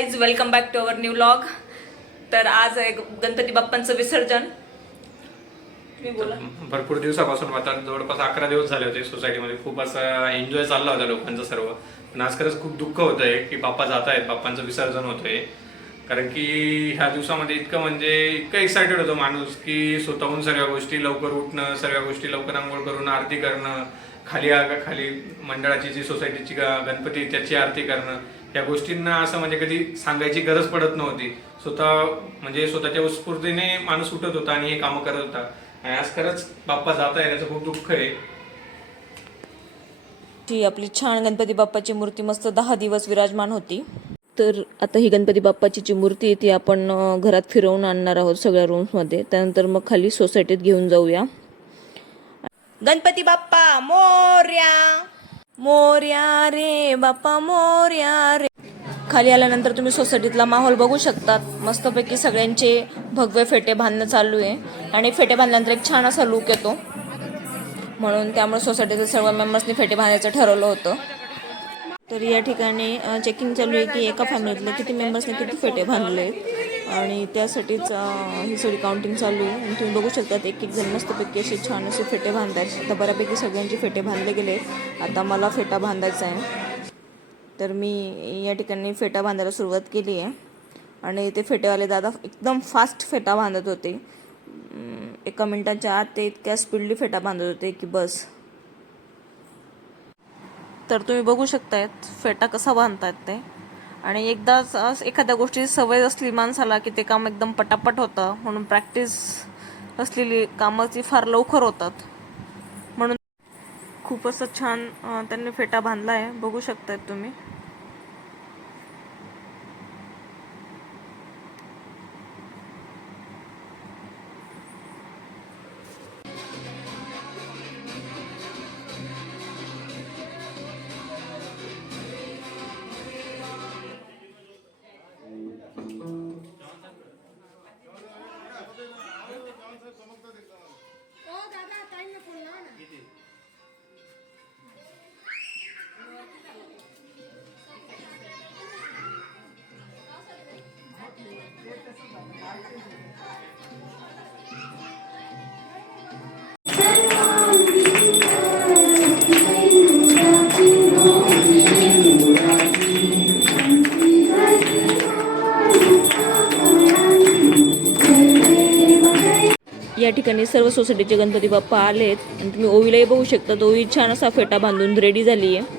Guys, welcome back to our new vlog. तर आज आहे गणपती बाप्पांचं विसर्जन. तुम्ही बोला. भरपूर दिवसापासून आता जवळपास 11 दिवस झाले होते सोसायटीमध्ये. खूप असं एन्जॉय चालला होता लोकांचा सर्व. पण आज खरंच खूप दुःख होतंय की बाप्पा जात आहेत, बाप्पांचं विसर्जन होतंय. कारण की ह्या दिवसामध्ये इतकं एक्सायटेड होतो माणूस की स्वतःहून सर्व गोष्टी लवकर उठणं, सर्व गोष्टी लवकर आंघोळ करून आरती करणं, खाली मंडळाची जी सोसायटीची गणपती त्याची आरती करणं, या गोष्टींना असं म्हणजे कधी सांगायची गरज पडत नव्हती. स्वतःच्या उत्स्फूर्तीने माणूस उठत होता आणि हे कामं करत होता. आणि आज खरंच बाप्पा जात आहे याचं खूप दुःख आहे. ती आपली छान गणपती बाप्पाची मूर्ती मस्त 10 दिवस विराजमान होती. तर आता ही गणपती बाप्पाची जी मूर्ती आहे ती आपण घरात फिरवून आणणार आहोत सगळ्या रूम्समध्ये. त्यानंतर मग खाली सोसायटीत घेऊन जाऊया. गणपती बाप्पा मोरया, मोरया रे बाप्पा मोरया रे. खाली आल्यानंतर तुम्ही सोसायटीतला माहोल बघू शकतात. मस्तपैकी सगळ्यांचे भगवे फेटे बांधणं चालू आहे आणि फेटे बांधल्यानंतर एक छान असा लुक येतो, म्हणून त्यामुळे सोसायटीच्या सर्व मेंबर्सनी फेटे बांधायचं ठरवलं होतं. तर या ठिकाणी चेकिंग चालू आहे की एका फॅमिलीतले किती मेंबर्सने किती फेटे बांधले आणि त्यासाठीच ही सगळी काउंटिंग चालू आहे. आणि तुम्ही बघू शकतात एक एक जण मस्तपैकी असे छान असे फेटे बांधतात. आता बऱ्यापैकी सगळ्यांचे फेटे बांधले गेले. आता मला फेटा बांधायचा आहे, तर मी या ठिकाणी फेटा बांधायला सुरुवात केली आहे. आणि ते फेटेवाले दादा एकदम फास्ट फेटा बांधत होते. 1 मिनिटाच्या आत ते इतक्या स्पीडली फेटा बांधत होते की बस. तर तुम्ही बघू शकतायत फेटा कसा बांधतायत ते. आणि एकदाच एखाद्या गोष्टीची सवय असली माणसाला की ते काम एकदम पटापट होतं, म्हणून प्रॅक्टिस असलेली कामं ती फार लवकर होतात. म्हणून खूप असं छान त्यांनी फेटा बांधला आहे, बघू शकतायत तुम्ही. या ठिकाणी सर्व सोसायटीचे गणपती बाप्पा आलेत आणि तुम्ही ओवीलाही बघू शकता. तो ओवी छान असा फेटा बांधून रेडी झाली आहे.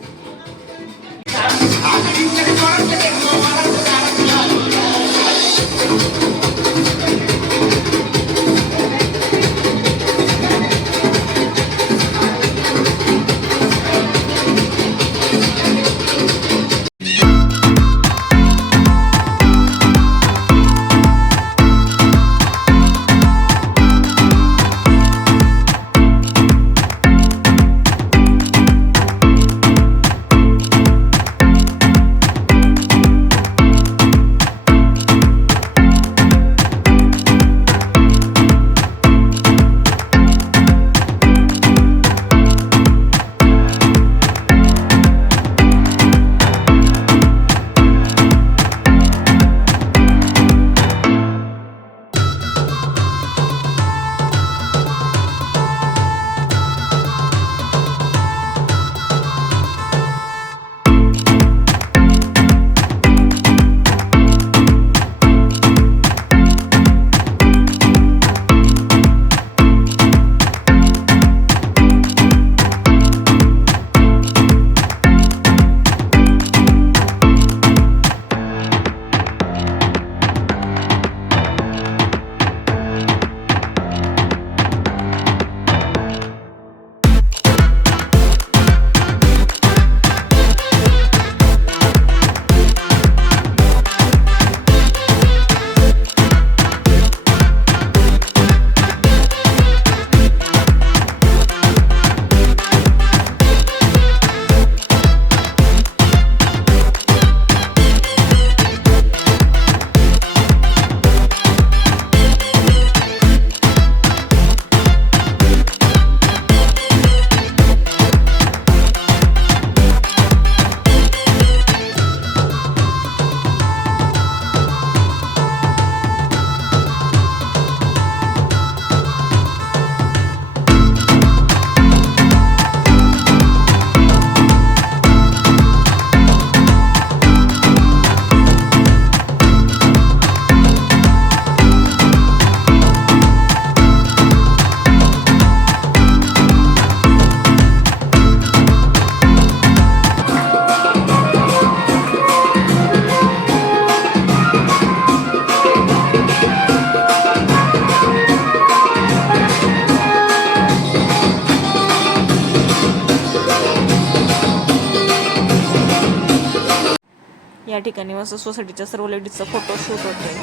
ठिकाणी मस्त सोसायटीच्या सर्व लेडीजचा फोटो शूट होतोय.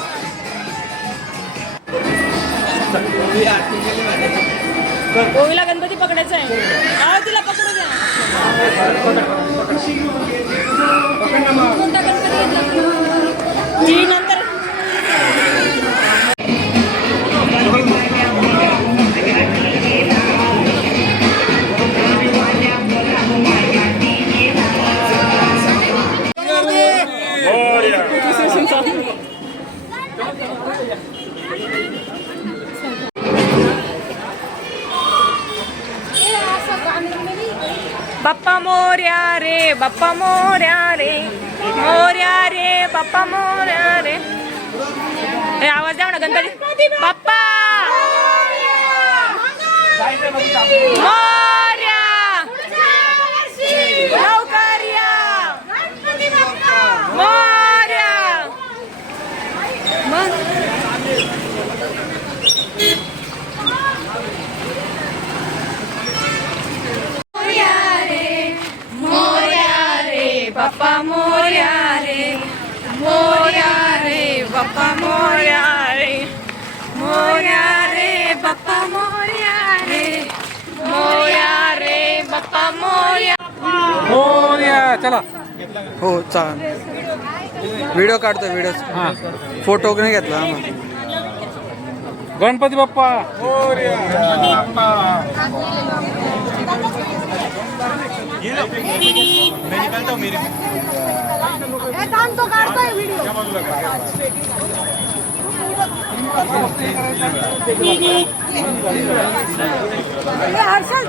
गोवीला गणपती पकडायचा आहे. तिला पकडू द्या. कोणता गणपती घेतला? ती नंतर बाप्पा मोर्या रे, बाप्पा मोर्या रे, मोर्या रे, बाप्पा मोर्या रे. आवाज द्या ना गणपती बाप्पा मोर्या, लवकर या मोर्या. बाप्पा मोर्या रे, मोर्या रे, बाप्पा मोर्या रे, मोर्या रे, बाप्पा मोर्या रे, मोर्या रे, बाप्पा मोर्या. मोर्या. चला. हो चालेल. व्हिडिओ काढतोय. व्हिडिओ फोटो नाही घेतला. गणपती बाप्पा मोर्या.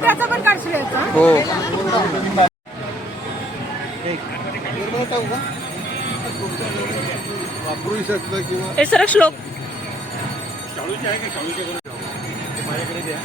त्याचा पण काढशील. हो. वापरू शकतो किंवा हे सर श्लोक शाळूचे आहे का? शाळूचे माझ्याकडे द्या.